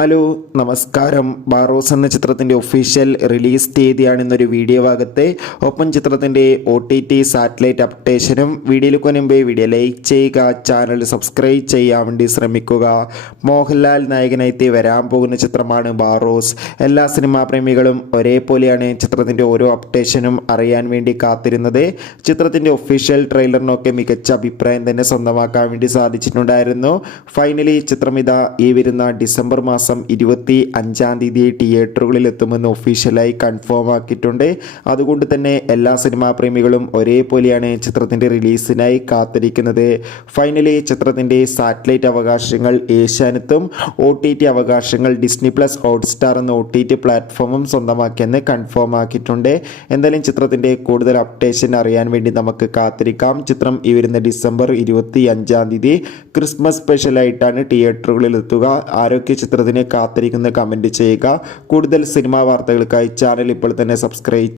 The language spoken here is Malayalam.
ഹലോ നമസ്കാരം. ബാറോസ് എന്ന ചിത്രത്തിൻ്റെ ഒഫീഷ്യൽ റിലീസ് തീയതിയാണ് ഇന്നൊരു വീഡിയോ ഭാഗത്തെ. ഒപ്പം ചിത്രത്തിൻ്റെ OTT സാറ്റലൈറ്റ് അപ്ഡേഷനും വീഡിയോയിലേക്ക് മുൻപേ വീഡിയോ ലൈക്ക് ചെയ്യുക, ചാനൽ സബ്സ്ക്രൈബ് ചെയ്യാൻ വേണ്ടി ശ്രമിക്കുക. മോഹൻലാൽ നായകനായി വരാൻ പോകുന്ന ചിത്രമാണ് ബാറോസ്. എല്ലാ സിനിമാ പ്രേമികളും ഒരേപോലെയാണ് ചിത്രത്തിൻ്റെ ഓരോ അപ്ഡേഷനും അറിയാൻ വേണ്ടി കാത്തിരുന്നത്. ചിത്രത്തിൻ്റെ ഒഫീഷ്യൽ ട്രെയിലറിനൊക്കെ മികച്ച അഭിപ്രായം തന്നെ സ്വന്തമാക്കാൻ വേണ്ടി സാധിച്ചിട്ടുണ്ടായിരുന്നു. ഫൈനലി ചിത്രം ഇതാ ഈ വരുന്ന ഡിസംബർ മാസം 25-ാം തീയതി തിയേറ്ററുകളിൽ എത്തുമെന്ന് ഒഫീഷ്യലായി കൺഫേം ആക്കിയിട്ടുണ്ട്. അതുകൊണ്ട് തന്നെ എല്ലാ സിനിമാ പ്രേമികളും ഒരേപോലെയാണ് ചിത്രത്തിൻ്റെ റിലീസിനായി കാത്തിരിക്കുന്നത്. ഫൈനലി ചിത്രത്തിൻ്റെ സാറ്റലൈറ്റ് അവകാശങ്ങൾ ഏഷ്യാനെറ്റും OTT അവകാശങ്ങൾ ഡിസ്നി പ്ലസ് ഹോട്ട്സ്റ്റാർ എന്ന OTT പ്ലാറ്റ്ഫോമും സ്വന്തമാക്കിയെന്ന് കൺഫേം ആക്കിയിട്ടുണ്ട്. എന്തായാലും ചിത്രത്തിൻ്റെ കൂടുതൽ അപ്ഡേഷൻ അറിയാൻ വേണ്ടി നമുക്ക് കാത്തിരിക്കാം. ചിത്രം ഈ വരുന്ന ഡിസംബർ 25-ാം തീയതി ക്രിസ്മസ് സ്പെഷ്യലായിട്ടാണ് തിയേറ്ററുകളിൽ എത്തുക. ആരൊക്കെ ചിത്രത്തിന് കാത്തിരിക്കുന്ന കമൻറ്റ് ചെയ്യുക. കൂടുതൽ സിനിമാ വാർത്തകൾക്കായി ചാനൽ ഇപ്പോൾ തന്നെ സബ്സ്ക്രൈബ്